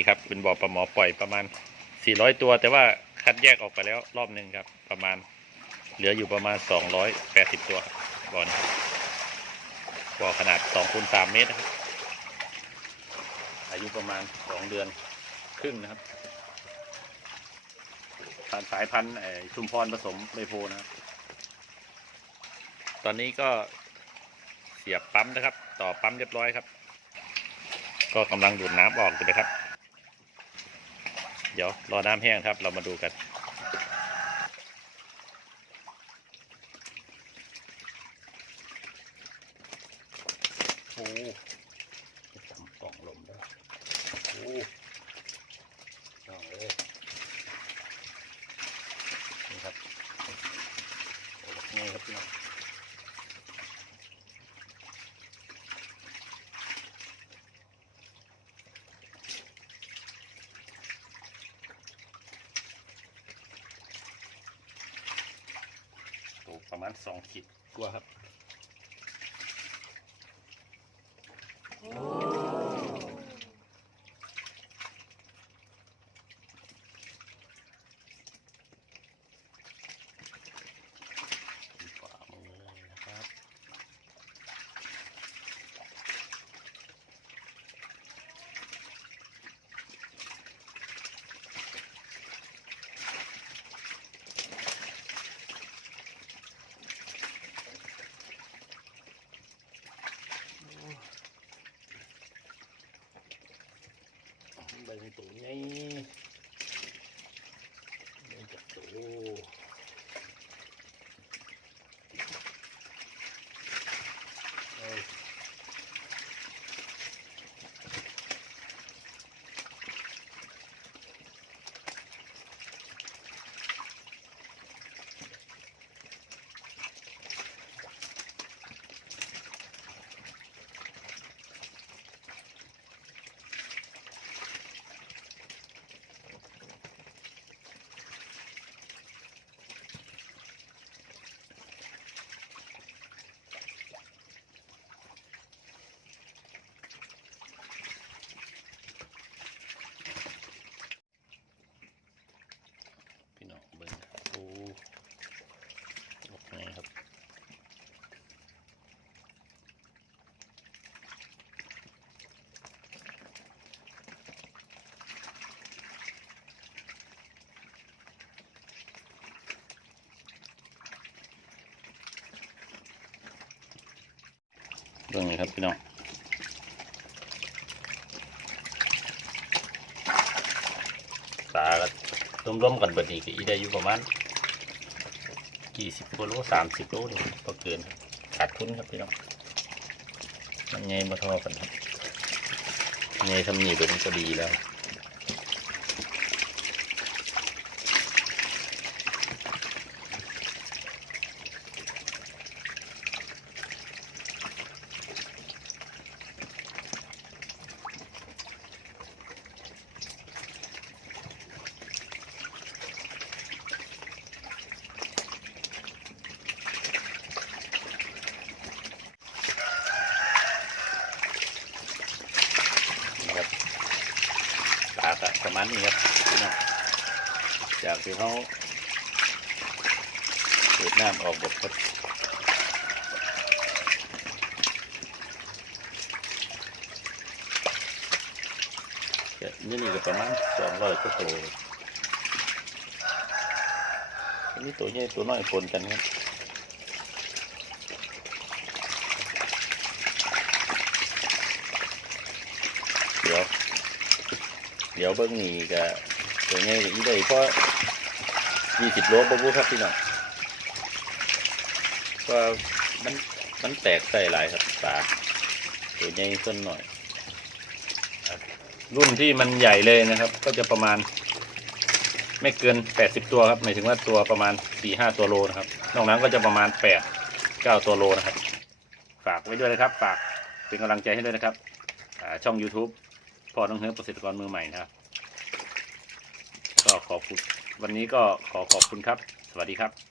นี่ครับเป็นบ่อปลาหมอปล่อยประมาณ 400 ตัว แต่ว่าคัดแยกออกไปแล้วรอบหนึ่งครับ ประมาณเหลืออยู่ประมาณ 280 ตัวครับบ่อนี้บ่อขนาด2คูณ3เมตรนะครับอายุประมาณ 2 เดือนครึ่งนะครับผ่านสายพันธุ์ไอชุมพรผสมใบโพนะครับ ตอนนี้ก็เสียบปั๊มนะครับ ต่อปั๊มเรียบร้อยครับ ก็กำลังดูดน้ำออกอยู่นะครับ เดี๋ยวรอน้ำแห้งครับ เรามาดูกัน โอ้จำกล่องลมได้โอ้ช่องเลยนี่ครับโอ้นี่ครับพี่น้อง ประมาณสองขีดกว่าครับ ขวามือเลยนะครับ ใบมีตัวใหญ่ใบจับตัวเอ้ยพี่น้องเบิ้งโอ้โอเคครับ เรื่องนี้ครับพี่น้องตาก็ร่วมๆกันเบิดนี้ก็อีได้อยู่ประมาณกี่สิบกว่าโลสามสิบโลนี่ก็เกินขาดทุนครับพี่น้องมันไงมาทอกันครับไงทำหนีตันก็ดีแล้ว นะครับปลาก็ประมาณ นี้ครับจากที่เขาเปิดน้ำออกบกครับนี่นี่ก็ประมาณสองร้อยกว่าตัวอันนี้ตัวใหญ่ตัวน้อยปนกันครับเดี๋ยว เดี๋ยวเบิ้งนี่ก็ตัวนี้อีได้เพราะยี่สิบโลบ่บูครับพี่น้องก็มันมันแตกใส่หลายครับปลาตัวใหญ่ต้นหน่อยรุ่นที่มันใหญ่เลยนะครับ ก็จะประมาณ ไม่เกินแปดสิบตัวครับหมายถึงว่าตัวประมาณสี่ห้าตัวโลนะครับนอกนั้นก็จะประมาณแปดเก้าตัวโลนะครับ ฝากไว้ด้วยนะครับ ฝากเป็นกำลังใจให้ด้วยนะครับช่อง YouTube พอน้องเฮือเกษตรกรมือใหม่นะครับ ก็ขอบคุณวันนี้ก็ขอขอบคุณครับ สวัสดีครับ